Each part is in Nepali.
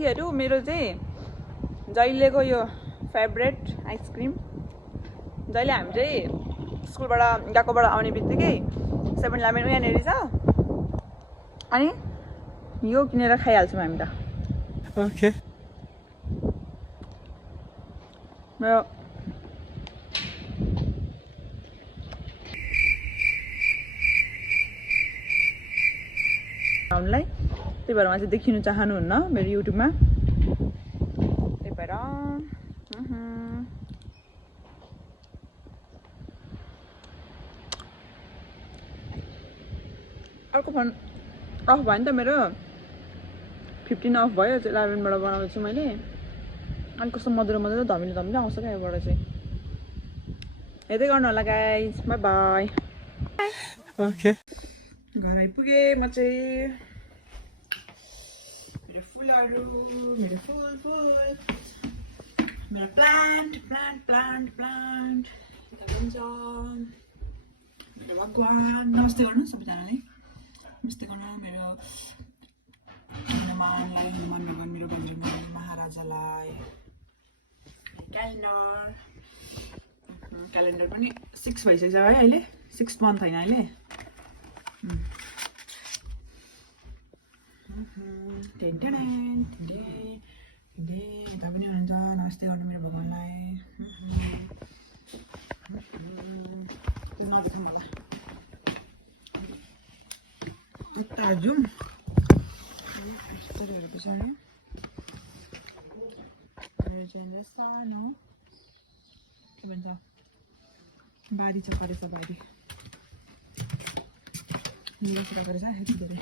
साथीहरू मेरो चाहिँ जहिलेको यो फेभरेट आइसक्रिम जहिले हामी चाहिँ स्कुलबाट गएकोबाट आउने बित्तिकै 7-Eleven यहाँनिर छ अनि यो किनेर खाइहाल्छौँ हामी त ओके मेरो हामीलाई त्यही भएर चाहिँ देखिनु चाहनुहुन्न मेरो युट्युबमा त्यही भएर अर्को फोन अफ भयो नि त मेरो 15 अफ भयो 11बाट बनाउँदैछु मैले अनि कस्तो मधुरो मधुरो धमिलो धमिलो आउँछ क्या योबाट चाहिँ हेर्दै गर्नु होला गाइस बाई बाई ओके घर आइपुगेँ म चाहिँ मेरो फुलहरू मेरो फुल मेरो प्लान्ट यता पनि छ मेरो भगवान् नमस्ते गर्नु सबैजनाले नमस्ते गर्नु मेरो हनुमानलाई हनुमान भगवान मेरो बजरङ्ग महाराजालाई क्यालेन्डर पनि 6 भइसक्छ है अहिले 6 मन्थ होइन अहिले यता पनि हुनुहुन्छ नमस्ते गर्नु मेरो भगवान्लाई नदेखाउँ होला उता जाउँ पछाडि चाहिँ सानो के भन्छ बारी छ परेछ बारी मेरो कुरा गरेछ यति धेरै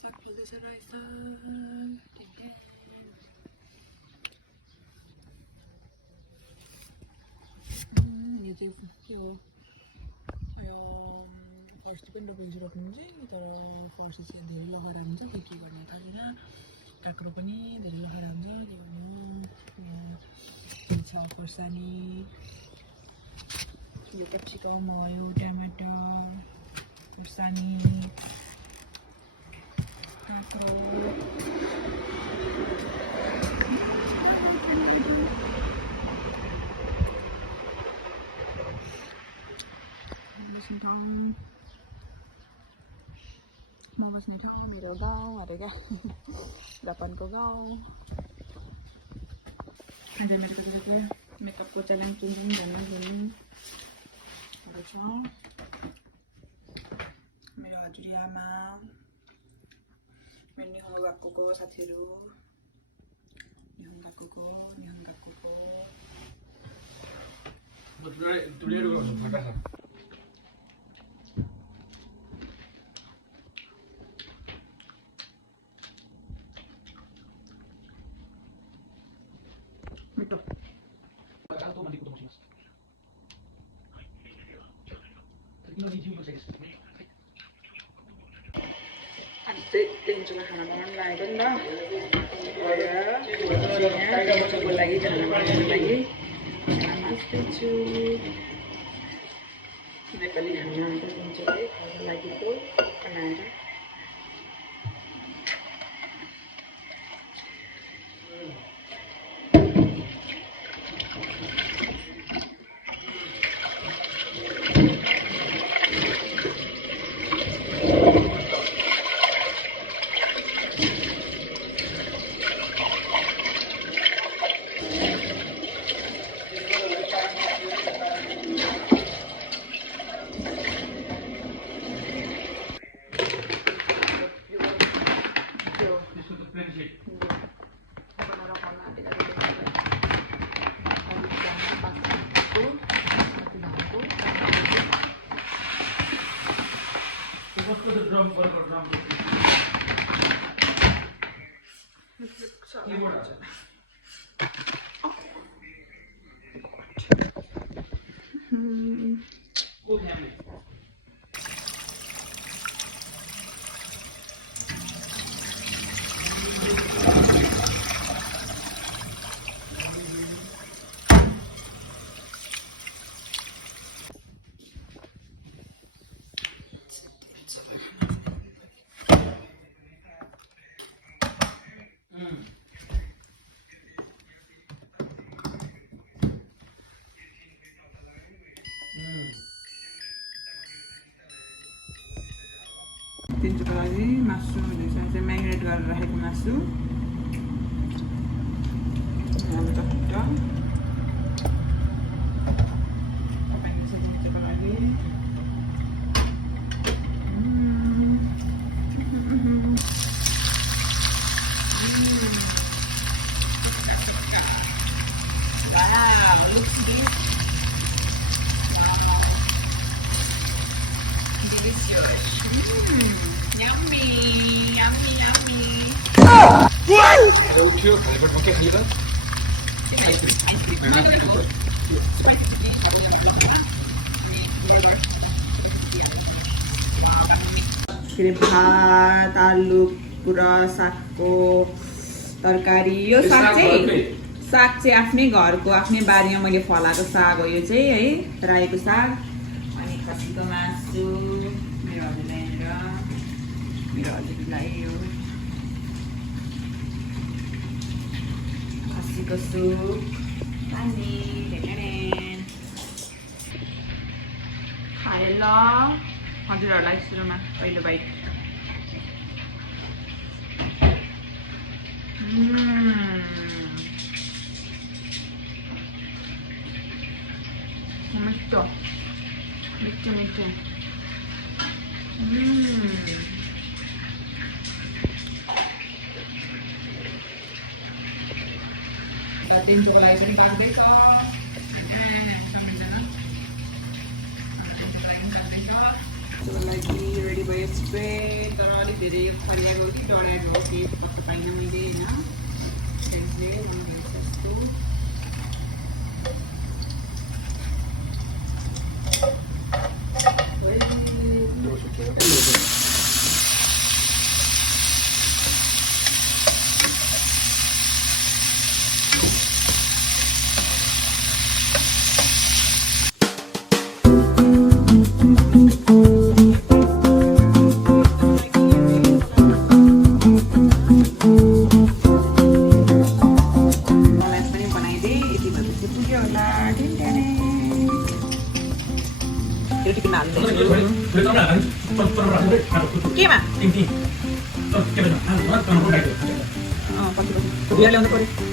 साग फल्दैछ रहेछ यो चाहिँ के हो फर्सी पनि रोप्नुहुन्छ तर फर्सी चाहिँ धेरै लगाएर हुन्छ के गर्ने थाहा छैन काँक्रो पनि धेरै लगाएर हुन्छ के छ खोर्सानी यो क्याप्सिकम भयो टमाटर खोर्सानी काँक्रो म बस्ने ठाउँ मेरो गाउँ अरे क्या जापानको गाउँ आज मेरो कतिकति मेकअपको च्यालेन्ज घुम्नु छ मेरो हजुरी आमा मेरो निहङ गएको साथीहरू निहङ गएको खाना बनाउनु लागेको नि त लागि खाना बनाउनुको लागि बस्दैछु नेपाली खाना लागेको बनाएर तिनचोको लागि मासु चाहिँ म्यारिनेट गरेर राखेको मासु उठ्यो खालीपेटमा के खाली त के अरे भात आलु पुरा सागको तरकारी यो साग चाहिँ आफ्नै घरको आफ्नै बारीमा मैले फलाएको साग हो यो चाहिँ है रायोको साग अनि खसीको मासु मेरो हजुरलाई यो खसीको सुप अनि खाएर ल हजुरहरूलाई सुरुमा पहिलो बाइट मिठो मिठो मिठो तिनचोको लागि पनि बाँच्दैछ लागि रेडी भयो स्प्रे तर अलिक धेरै फरियाको कि डढाएको हो कि पत्तो पाइनँ मैले होइन केमा ल्याउनु पर्यो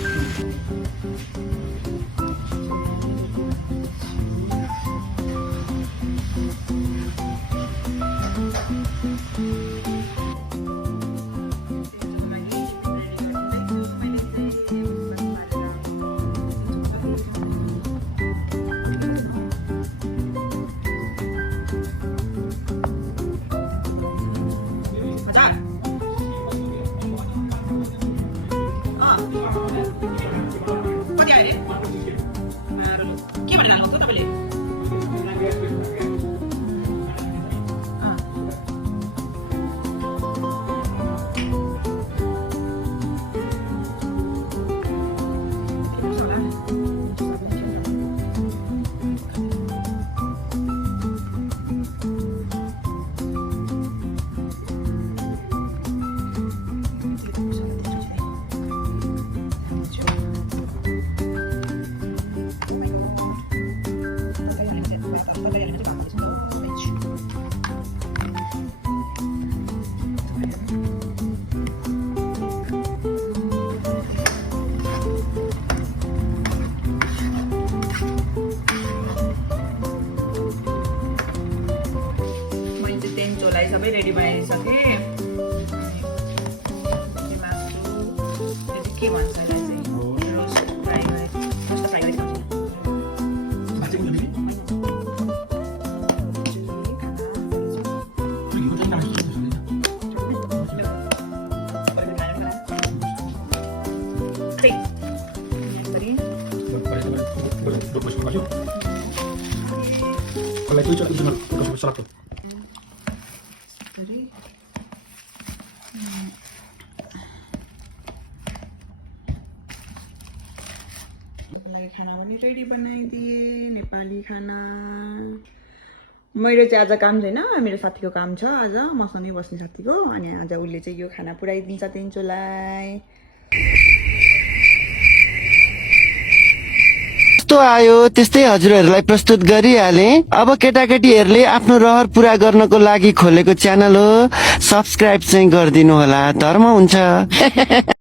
सबै रेडी बनाइसकेँ के भन्छ roast fry Kalau itu cuma bukan salah tuh. खाना पनि रेडी बनाइदिए नेपाली खाना मेरो चाहिँ आज काम छैन मेरो साथीको काम छ आज मसँगै बस्ने साथीको अनि आज उसले चाहिँ यो खाना पुऱ्याइदिन्छ तेन्चोलाई यस्तो जस्तो आयो त्यस्तै हजुरहरूलाई प्रस्तुत गरिहाले। अब केटाकेटीहरूले आफ्नो रहर पूरा गर्नको लागि खोलेको च्यानल हो, सब्स्क्राइब चाहिँ गरिदिनु होला, धर्म हुन्छ।